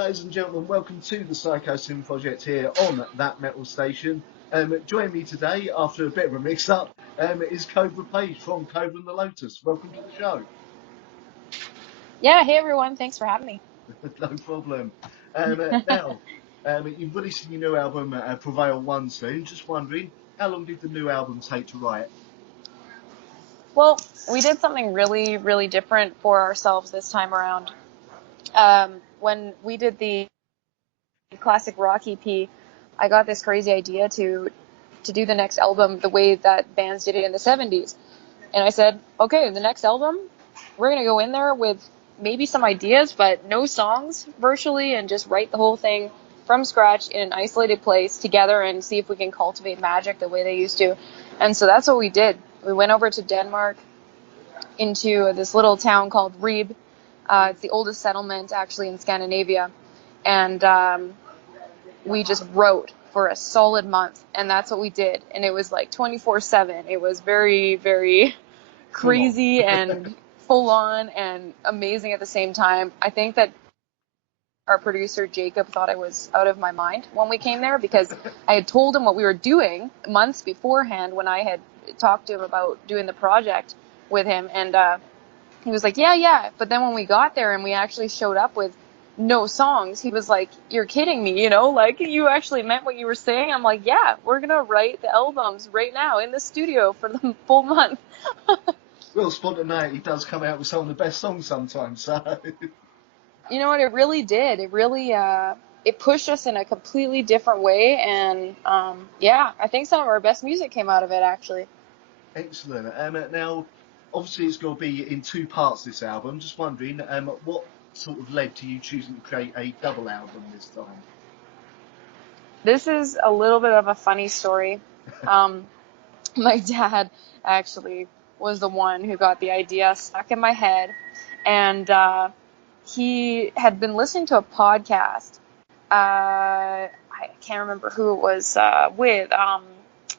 ladies and gentlemen, welcome to the Psychosin project here on That Metal Station. Joining me today, after a bit of a mix-up, is Kobra Paige from Kobra And the Lotus. Welcome to the show. Yeah, hey everyone, thanks for having me. No problem. Now, you've released your new album, Prevail I soon. Just wondering, how long did the new album take to write? Well, we did something really, really different for ourselves this time around. When we did the classic rock EP, I got this crazy idea to do the next album the way that bands did it in the 70s. And I said, okay, the next album, we're going to go in there with maybe some ideas, but no songs virtually, and just write the whole thing from scratch in an isolated place together and see if we can cultivate magic the way they used to. And so that's what we did. We went over to Denmark into this little town called Ribe. It's the oldest settlement actually in Scandinavia. And we just wrote for a solid month, and that's what we did. And it was like 24/7. It was very, very crazy and full on and amazing at the same time. I think that our producer Jacob thought I was out of my mind when we came there, because I had told him what we were doing months beforehand when I had talked to him about doing the project with him, and he was like, yeah. But then when we got there and we actually showed up with no songs, he was like, you're kidding me, like you actually meant what you were saying? I'm like, yeah, we're gonna write the albums right now in the studio for the full month. Well, spontaneity does come out with some of the best songs sometimes, so... You know what, it really did. It really, it pushed us in a completely different way, and, yeah, I think some of our best music came out of it, actually. Excellent. Now, obviously it's going to be in two parts, this album. Just wondering, what sort of led to you choosing to create a double album this time? This is a little bit of a funny story. My dad actually was the one who got the idea stuck in my head, and he had been listening to a podcast. I can't remember who it was with.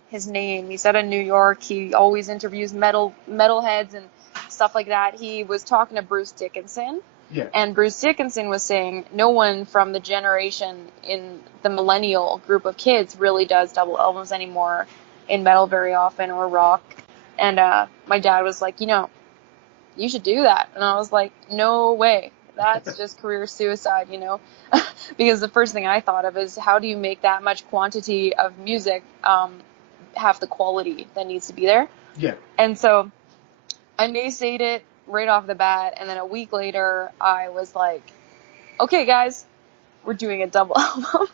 His name. He's out of New York. He always interviews metalheads and stuff like that. He was talking to Bruce Dickinson. Yeah. And Bruce Dickinson was saying no one from the generation in the millennial group of kids really does double albums anymore in metal very often, or rock. And my dad was like, you should do that. And I was like, no way. That's just career suicide, because the first thing I thought of is, how do you make that much quantity of music have the quality that needs to be there? Yeah. And so I naysayed it right off the bat, and then a week later I was like, okay guys, we're doing a double album.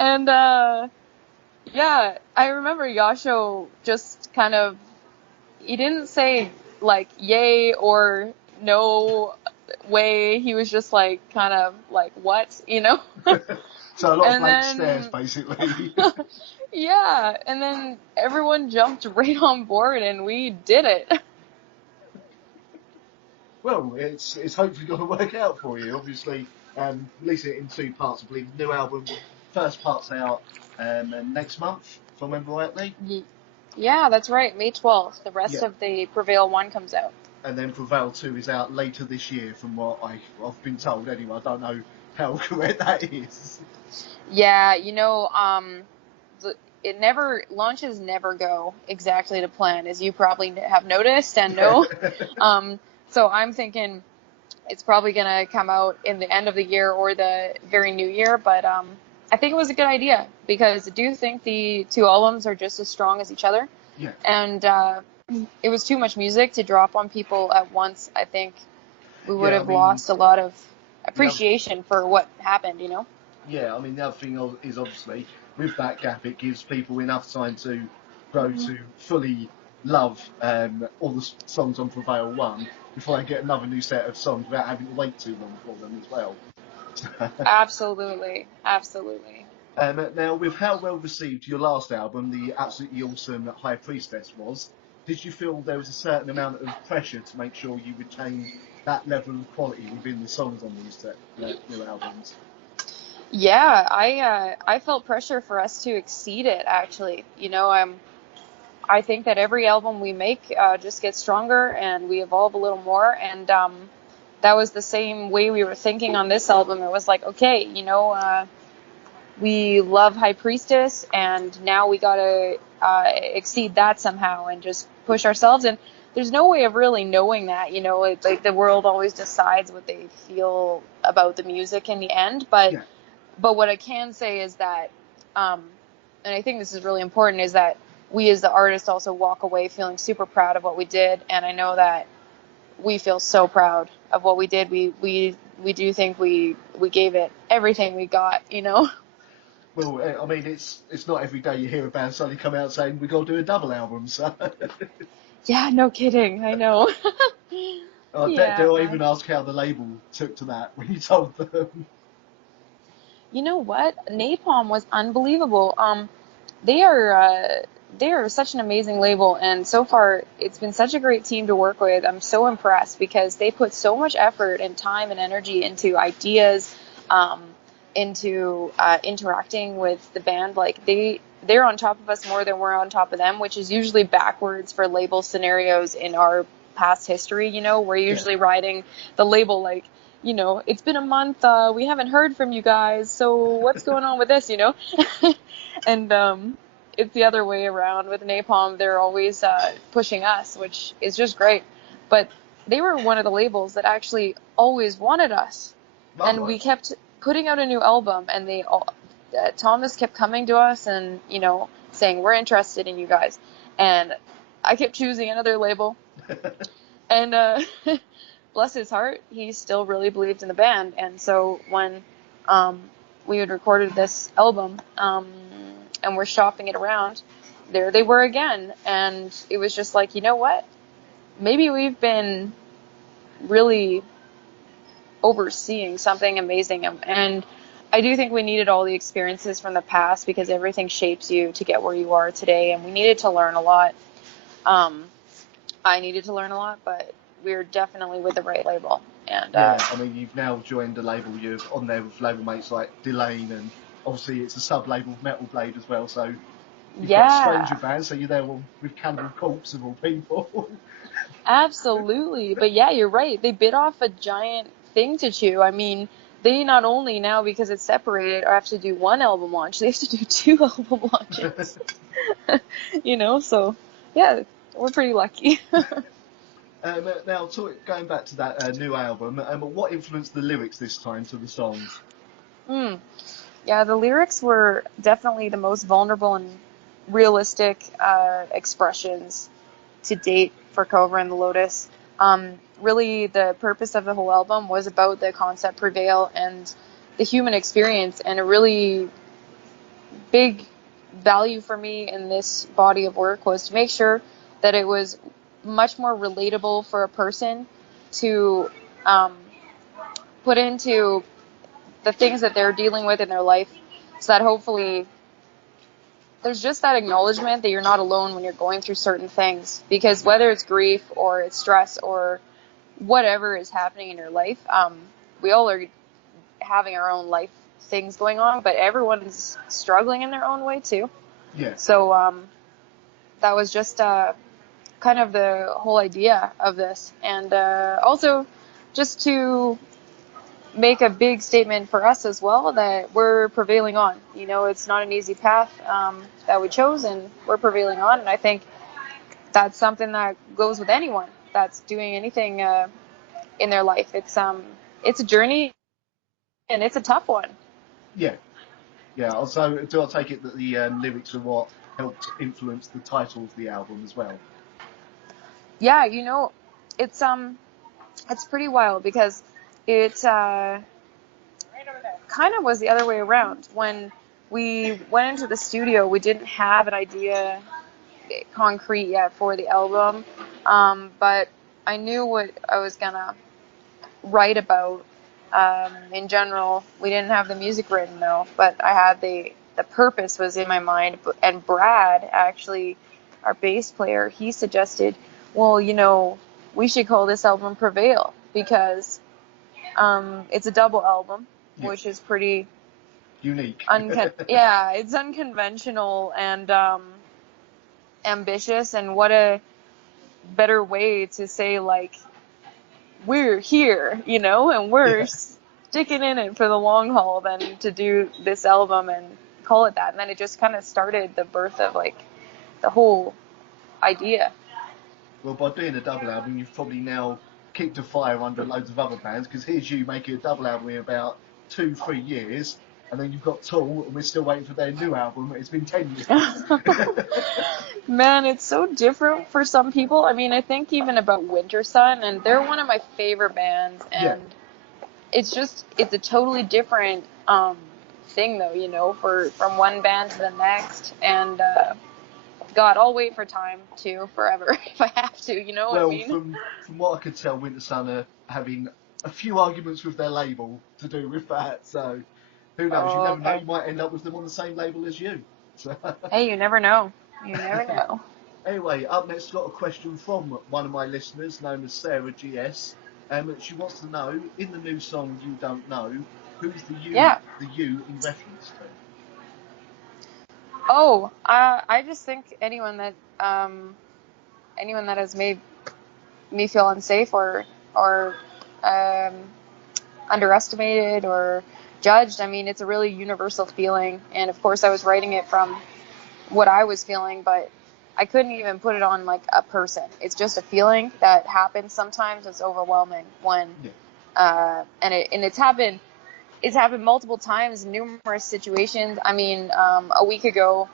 And yeah, I remember Yasho just kind of, he didn't say like yay or no way, he was just like kind of like, what, So a lot of blank stares, basically. Yeah, and then everyone jumped right on board and we did it. Well, it's hopefully going to work out for you. Obviously, releasing it in two parts. I believe the new album, first part's out next month, if I remember rightly. Yeah, that's right, May 12th. The rest of the Prevail I comes out. And then Prevail II is out later this year, from what I've been told anyway. I don't know how correct that is. Yeah, launches never go exactly to plan, as you probably have noticed and know. So I'm thinking it's probably going to come out in the end of the year or the very new year, but I think it was a good idea, because I do think the two albums are just as strong as each other. Yeah. And it was too much music to drop on people at once. I think we would have lost a lot of appreciation for what happened, Yeah, I mean, the other thing is, obviously, with that gap, it gives people enough time to grow to fully love all the songs on Prevail 1 before they get another new set of songs without having to wait too long for them as well. Absolutely. Now, with how well received your last album, the absolutely awesome High Priestess, was, did you feel there was a certain amount of pressure to make sure you retain that level of quality within the songs on these new albums? Yeah, I felt pressure for us to exceed it, actually. I think that every album we make just gets stronger and we evolve a little more. And that was the same way we were thinking on this album. It was like, okay, we love High Priestess, and now we gotta exceed that somehow and just push ourselves. And there's no way of really knowing that, like the world always decides what they feel about the music in the end. But Yeah. but what I can say is that, and I think this is really important, is that we as the artists also walk away feeling super proud of what we did. And I know that we feel so proud of what we did. We do think we gave it everything we got, Well, I mean, it's not every day you hear a band suddenly come out saying we got to do a double album. So, Yeah, no kidding. I know. Yeah, dare I man. even ask how the label took to that when you told them? You know what? Napalm was unbelievable. They are such an amazing label, and so far it's been such a great team to work with. I'm so impressed because they put so much effort and time and energy into ideas, um, into interacting with the band. Like they're on top of us more than we're on top of them, which is usually backwards for label scenarios in our past history. We're usually riding the label like, it's been a month, we haven't heard from you guys, so what's going on with this, And it's the other way around with Napalm. They're always pushing us, which is just great. But they were one of the labels that actually always wanted us. Oh, And right. we kept putting out a new album, and Thomas kept coming to us and, saying, we're interested in you guys. And I kept choosing another label. And bless his heart, he still really believed in the band. And so when we had recorded this album, and we're shopping it around, there they were again. And it was just like, you know what? Maybe we've been really overseeing something amazing. And I do think we needed all the experiences from the past because everything shapes you to get where you are today. And we needed to learn a lot. I needed to learn a lot, but we're definitely with the right label. And Yeah, I mean, you've now joined a label. You're on there with label mates like Delane, and obviously it's a sub-label of Metal Blade as well. So you've got Stranger yeah, Band, so you're there with Cannibal Corpse of all people. absolutely. But yeah, you're right. They bit off a giant thing to chew. I mean, they not only now, because it's separated, have to do one album launch, they have to do two album launches. So yeah, we're pretty lucky. Now, going back to that new album, what influenced the lyrics this time to the songs? Mm. Yeah, the lyrics were definitely the most vulnerable and realistic expressions to date for Kobra and the Lotus. Really, the purpose of the whole album was about the concept Prevail and the human experience, and a really big value for me in this body of work was to make sure that it was much more relatable for a person to um, put into the things that they're dealing with in their life, so that hopefully there's just that acknowledgement that you're not alone when you're going through certain things. Because whether it's grief or it's stress or whatever is happening in your life, we all are having our own life things going on, but everyone's struggling in their own way too. Yeah, So that was just kind of the whole idea of this. And also just to make a big statement for us as well that we're prevailing on. It's not an easy path that we chose, and we're prevailing on. And I think that's something that goes with anyone that's doing anything in their life. It's a journey, and it's a tough one. yeah, yeah. So, do I take it that the lyrics are what helped influence the title of the album as well? Yeah, it's it's pretty wild because it kind of was the other way around. When we went into the studio, we didn't have an idea concrete yet for the album, but I knew what I was gonna write about. In general, we didn't have the music written though, but I had the purpose was in my mind. And Brad, actually, our bass player, he suggested, well, we should call this album Prevail because it's a double album, Yeah, which is pretty unique. yeah, it's unconventional and ambitious. And what a better way to say, like, we're here, you know, and we're sticking in it for the long haul than to do this album and call it that. And then it just kind of started the birth of like the whole idea. Well, by doing a double album, you've probably now kicked a fire under loads of other bands, because here's you making a double album in about 2-3 years, and then you've got Tool, and we're still waiting for their new album. It's been 10 years. Man, it's so different for some people. I mean, I think even about Winter Sun, and they're one of my favorite bands, and it's a totally different thing though, you know, from one band to the next. And God, I'll wait for time too, forever, if I have to, you know what I mean? From what I could tell, Winter Sun are having a few arguments with their label to do with that, so who knows? You never know, you might end up with them on the same label as you. So. Hey, you never know. You never know. Anyway, up next, got a question from one of my listeners, known as Sarah GS. She wants to know, in the new song You Don't Know, who's the you in reference to? Oh, I just think anyone that has made me feel unsafe or underestimated or judged. I mean, it's a really universal feeling, and of course I was writing it from what I was feeling, but I couldn't even put it on like a person. It's just a feeling that happens sometimes. It's overwhelming when and it's happened multiple times in numerous situations. I mean, a week ago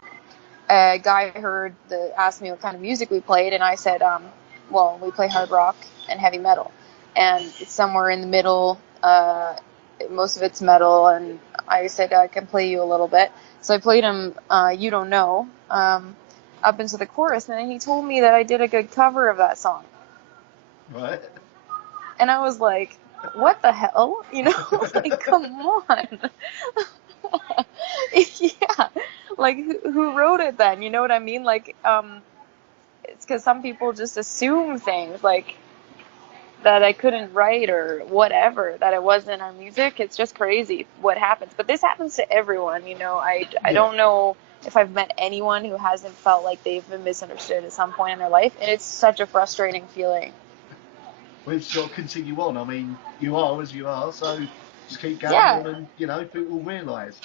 a guy asked me what kind of music we played, and I said, well, we play hard rock and heavy metal, and it's somewhere in the middle. Most of it's metal, and I said I can play you a little bit. So I played him You Don't Know up into the chorus, and then he told me that I did a good cover of that song. Right. And I was like, what the hell? You know, like, come on. Yeah. Like, who wrote it then? You know what I mean? Like, it's because some people just assume things, like, that I couldn't write or whatever, that it wasn't our music. It's just crazy what happens. But this happens to everyone, you know. I don't know if I've met anyone who hasn't felt like they've been misunderstood at some point in their life. And it's such a frustrating feeling. We've just got to continue on. I mean, you are as you are, so just keep going on, and, you know, people will realise.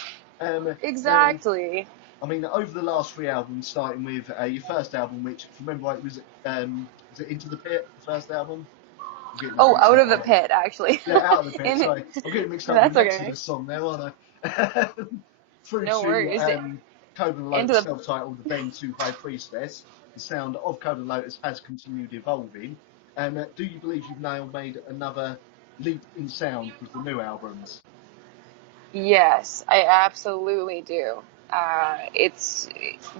Exactly. Now, I mean, over the last 3 albums, starting with your first album, which, if you remember right, was it Into the Pit, the first album? Oh, Out of the Pit, actually. Yeah, Out of the Pit, sorry. I'm getting mixed up with the Exodus song there, aren't I? Through no worries. Kobra and the Lotus, self-titled Then to High Priestess, the sound of Kobra and the Lotus has continued evolving. Do you believe you've now made another leap in sound with the new albums? Yes, I absolutely do. It's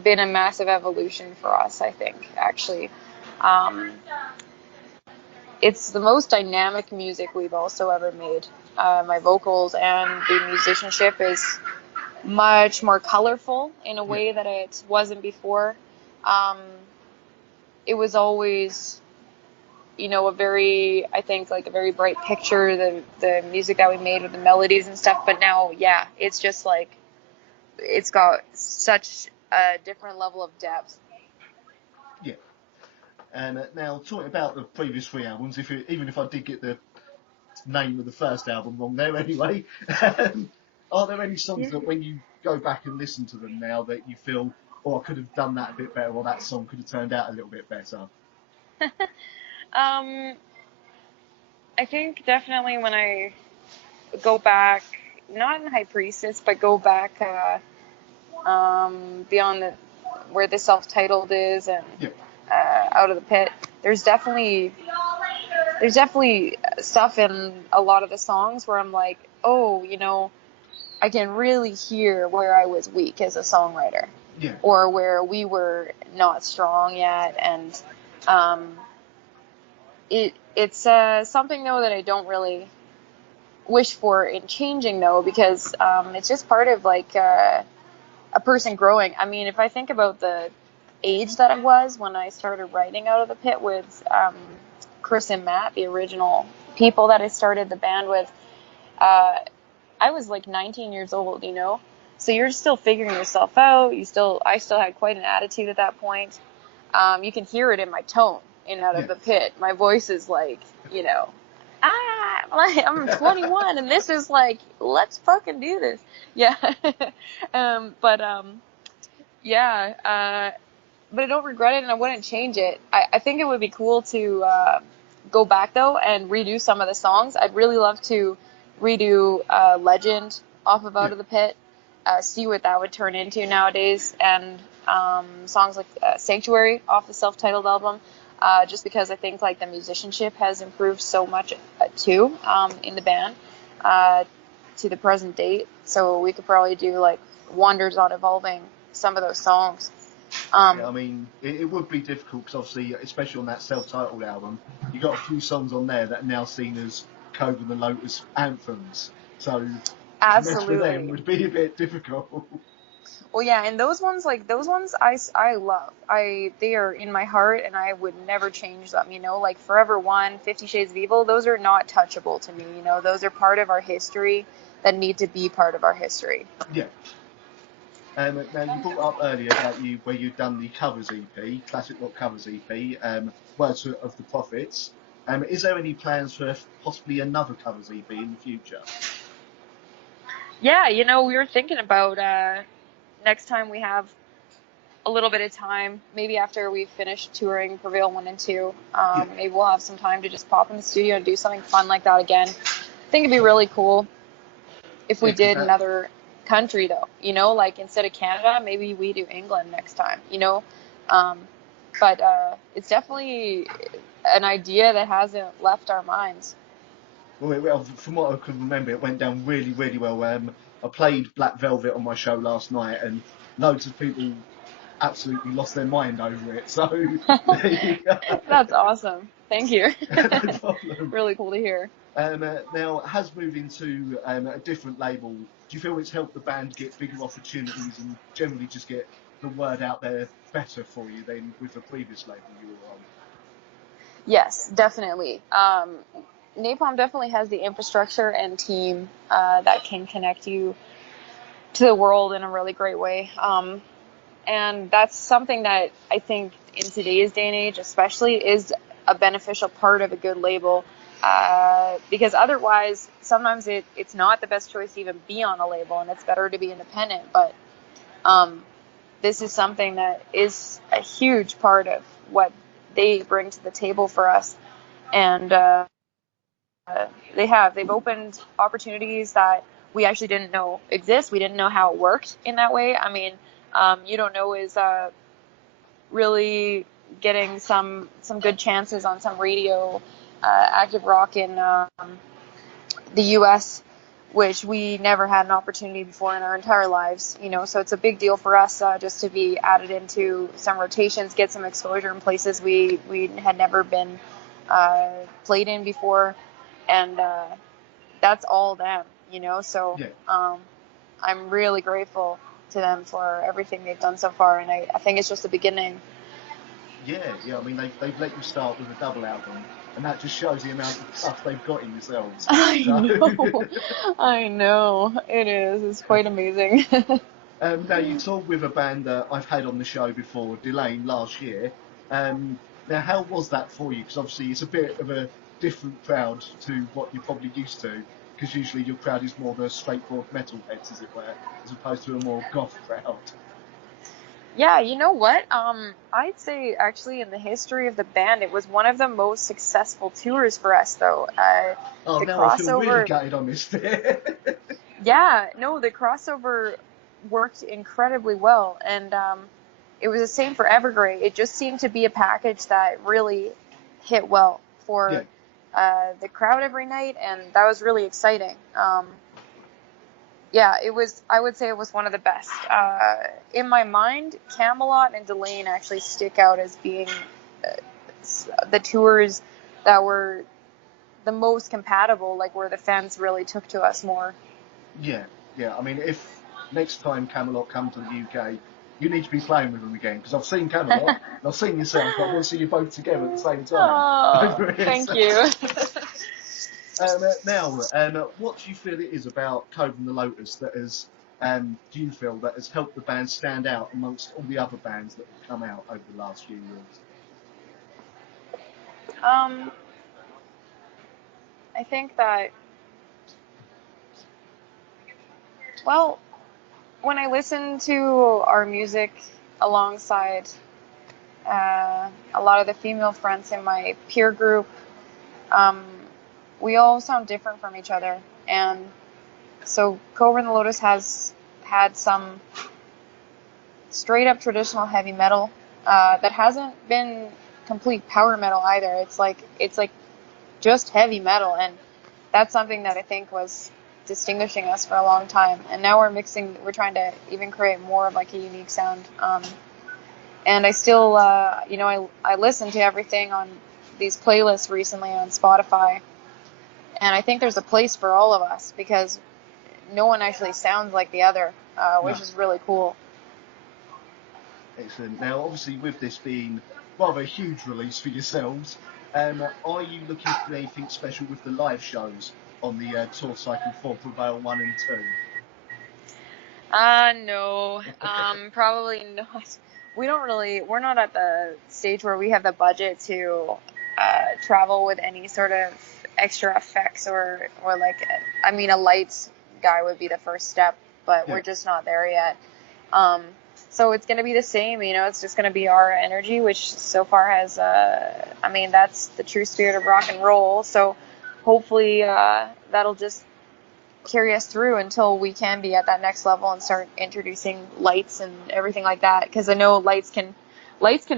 been a massive evolution for us, I think, actually. It's the most dynamic music we've also ever made. My vocals and the musicianship is much more colorful in a way that it wasn't before. It was always, you know, a very bright picture, the music that we made with the melodies and stuff. But now, it's just like, it's got such a different level of depth. Yeah. And now, talking about the previous 3 albums, even if I did get the name of the first album wrong there anyway, are there any songs that when you go back and listen to them now that you feel, oh, I could have done that a bit better, or that song could have turned out a little bit better? I think definitely when I go back, not in High Priestess, but go back beyond where the self-titled is, and Out of the Pit, there's definitely stuff in a lot of the songs where I'm like, oh, you know, I can really hear where I was weak as a songwriter, or where we were not strong yet, and it's something though that I don't really wish for in changing though, because it's just part of like a person growing. I mean, if I think about the age that I was when I started writing Out of the Pit with Chris and Matt, the original people that I started the band with, I was like 19 years old, you know? So you're still figuring yourself out. I still had quite an attitude at that point. You can hear it in my tone in Out of the Pit. My voice is like, you know, I'm 21 and this is like, let's fucking do this. Yeah. Yeah, but I don't regret it and I wouldn't change it. I think it would be cool to go back though and redo some of the songs. I'd really love to redo Legend off of Out Yeah. of the Pit, see what that would turn into nowadays, and songs like Sanctuary off the self-titled album, just because I think like the musicianship has improved so much too in the band to the present date. So we could probably do like wonders on evolving some of those songs. Yeah, I mean, it would be difficult because obviously, especially on that self-titled album, you got a few songs on there that are now seen as Kobra and the Lotus anthems. So to mess with them Absolutely. would be a bit difficult. Well, yeah, and those ones, like those ones, I love. They are in my heart, and I would never change them. You know, like Forever One, 50 Shades of Evil. Those are not touchable to me. You know, those are part of our history that need to be part of our history. Yeah. Now you brought up earlier about where you'd done the covers EP, classic rock covers EP, Words of the Prophets. Is there any plans for possibly another covers EP in the future? Yeah, you know, we were thinking about next time we have a little bit of time, maybe after we've finished touring Prevail 1 and 2, Yeah, maybe we'll have some time to just pop in the studio and do something fun like that again. I think it'd be really cool if yeah, we because did that, another country though, you know, like instead of Canada, maybe we do England next time, you know. Um, but it's definitely an idea that hasn't left our minds. well, from what I can remember, it went down really, really well. I played Black Velvet on my show last night, and loads of people absolutely lost their mind over it. So there you go. That's awesome. Thank you. No problem. Really cool to hear. Now, has moving to a different label, do you feel it's helped the band get bigger opportunities and generally just get the word out there better for you than with the previous label you were on? Yes, definitely. Napalm definitely has the infrastructure and team that can connect you to the world in a really great way. And that's something that I think in today's day and age, especially, is a beneficial part of a good label. Because otherwise, sometimes it's not the best choice to even be on a label, and it's better to be independent. But this is something that is a huge part of what they bring to the table for us. And they've opened opportunities that we actually didn't know exist. We didn't know how it worked in that way. I mean, You Don't Know is really getting some good chances on some radio active rock in the U.S., which we never had an opportunity before in our entire lives, you know. So it's a big deal for us just to be added into some rotations, get some exposure in places we had never been played in before, and that's all them, you know. So Yeah, I'm really grateful to them for everything they've done so far, and I think it's just the beginning. yeah. I mean, they've let you start with a double album, and that just shows the amount of trust they've got in yourselves. I So, know, I know, it is. It's quite amazing. now you toured with a band that I've had on the show before, Delane, last year. Now, how was that for you? Because obviously it's a bit of a different crowd to what you're probably used to. Because usually your crowd is more the straightforward metalheads, as it were, as opposed to a more goth crowd. Yeah, you know what? I'd say actually in the history of the band, it was one of the most successful tours for us, though. Oh, The now I feel really crossover, gutted I missed it. yeah, no, the crossover worked incredibly well, and it was the same for Evergrey. It just seemed to be a package that really hit well Yeah, for the crowd every night, and that was really exciting. Yeah, it was. I would say it was one of the best. In my mind, Camelot and Delane actually stick out as being the tours that were the most compatible, like where the fans really took to us more. yeah. I mean, if next time Camelot come to the UK, you need to be playing with them again because I've seen Camelot and I've seen yourself, but I want to see you both together at the same time Oh, over here. thank So, you. now, what do you feel it is about Kobra and the Lotus that has, do you feel that has helped the band stand out amongst all the other bands that have come out over the last few years? um, I think that, well, when I listen to our music alongside a lot of the female friends in my peer group, um, we all sound different from each other. And so Kobra and the Lotus has had some straight up traditional heavy metal that hasn't been complete power metal either. It's like just heavy metal, and that's something that I think was distinguishing us for a long time. And now we're trying to even create more of like a unique sound. And I still, I listen to everything on these playlists recently on Spotify, and I think there's a place for all of us because no one actually sounds like the other, which is really cool. Excellent. Now, obviously, with this being rather a huge release for yourselves, are you looking to do anything special with the live shows on the tour cycle for Prevail 1 and 2? No, probably not. We're not at the stage where we have the budget to travel with any sort of extra effects or like, I mean, a lights guy would be the first step, but we're just not there yet. So it's going to be the same, it's just going to be our energy, which so far has, that's the true spirit of rock and roll. So hopefully that'll just carry us through until we can be at that next level and start introducing lights and everything like that. Because I know lights can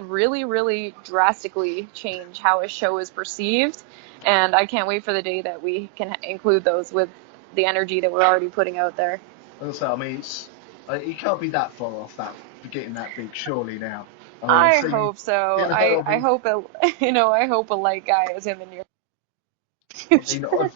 really, really drastically change how a show is perceived. And I can't wait for the day that we can include those with the energy that we're already putting out there. You can't be that far off that for getting that big, surely now. I hope so. I hope I hope a light guy is in the near future.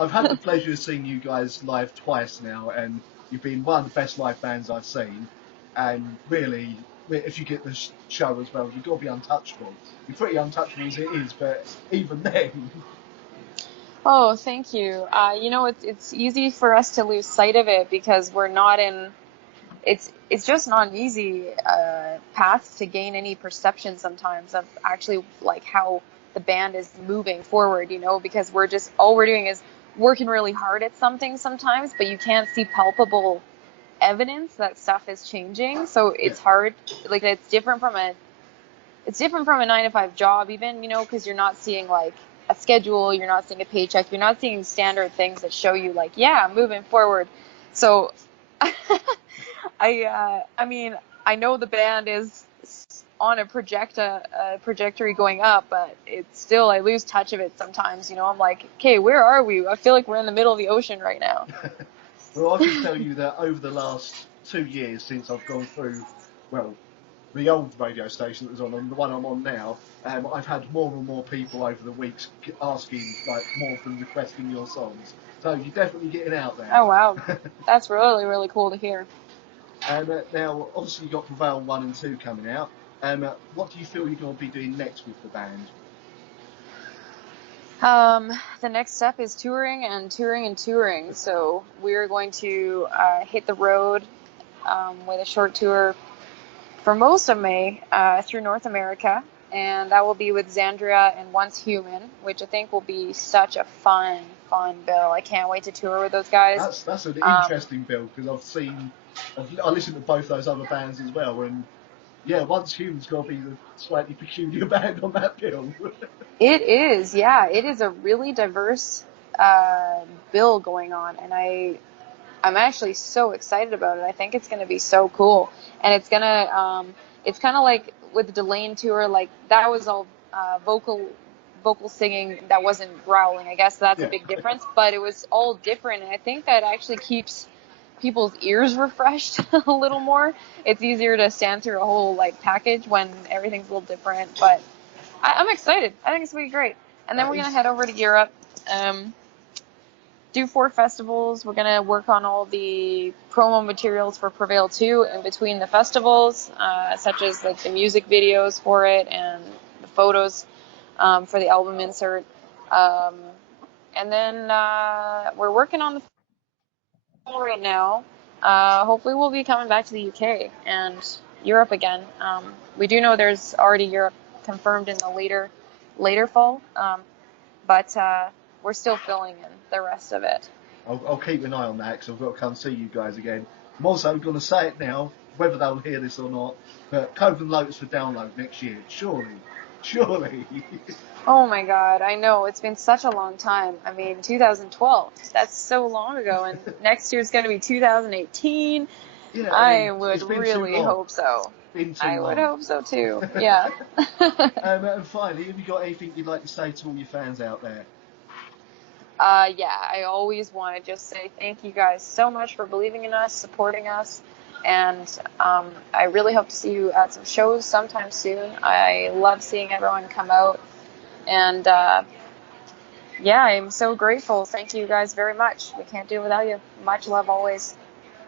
I've had the pleasure of seeing you guys live twice now, and you've been one of the best live bands I've seen. And really, if you get the show as well, you've got to be untouchable. You're pretty untouchable as it is, but even then. Oh, thank you. It's easy for us to lose sight of it because we're not in. It's just not an easy path to gain any perception sometimes of actually like how the band is moving forward, because all we're doing is working really hard at something sometimes, but you can't see palpable evidence that stuff is changing. So it's hard. Like it's different from a 9-to-5 job even, because you're not seeing like a schedule, you're not seeing a paycheck, you're not seeing standard things that show you like, yeah, moving forward. So I know the band is on a trajectory going up, but it's still, I lose touch of it sometimes, I'm like, okay, where are we? I feel like we're in the middle of the ocean right now. Well, I can tell you that over the last 2 years since I've gone through, the old radio station that was on and the one I'm on now, I've had more and more people over the weeks asking, like, more than requesting your songs. So you're definitely getting out there. Oh, wow. That's really, really cool to hear. Now, obviously, you've got Prevail 1 and 2 coming out. What do you feel you're going to be doing next with the band? The next step is touring and touring and touring. So we're going to hit the road with a short tour for most of May through North America. And that will be with Xandria and Once Human, which I think will be such a fun bill. I can't wait to tour with those guys. That's an interesting bill, because I listened to both those other bands as well, and yeah, Once Human's got to be the slightly peculiar band on that bill. It is, yeah. It is a really diverse bill going on, and I'm actually so excited about it. I think it's going to be so cool, and it's kind of like with the Delane tour, like that was all vocal singing, that wasn't growling. I guess that's a big difference, but it was all different, and I think that actually keeps people's ears refreshed a little more. It's easier to stand through a whole like package when everything's a little different, but I'm excited. I think it's going to be great. And then we're going to head over to Europe, do 4 festivals. We're going to work on all the promo materials for Prevail 2 in between the festivals, such as like the music videos for it and the photos for the album insert. And then we're working on the right now. Hopefully we'll be coming back to the UK and Europe again. We do know there's already Europe confirmed in the later fall, but we're still filling in the rest of it. I'll keep an eye on that because I've got to come see you guys again. I'm also going to say it now, whether they'll hear this or not, but Kobra and the Lotus for download next year. Surely. Oh my God, I know. It's been such a long time. I mean, 2012, that's so long ago, and next year's going to be 2018. Yeah, I would it's been really too long. hope so. Been too I would long. hope so too. Yeah. And finally, have you got anything you'd like to say to all your fans out there? Yeah, I always want to just say thank you guys so much for believing in us, supporting us, and I really hope to see you at some shows sometime soon. I love seeing everyone come out, and yeah, I'm so grateful. Thank you guys very much. We can't do it without you. Much love always.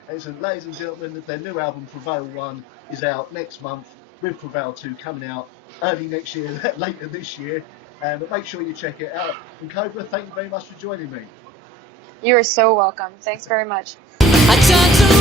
Excellent. Ladies and gentlemen, their new album, Prevail I, is out next month, with Prevail II coming out early next year, later this year. But make sure you check it out. And Kobra, thank you very much for joining me. You are so welcome. Thanks very much. I tried to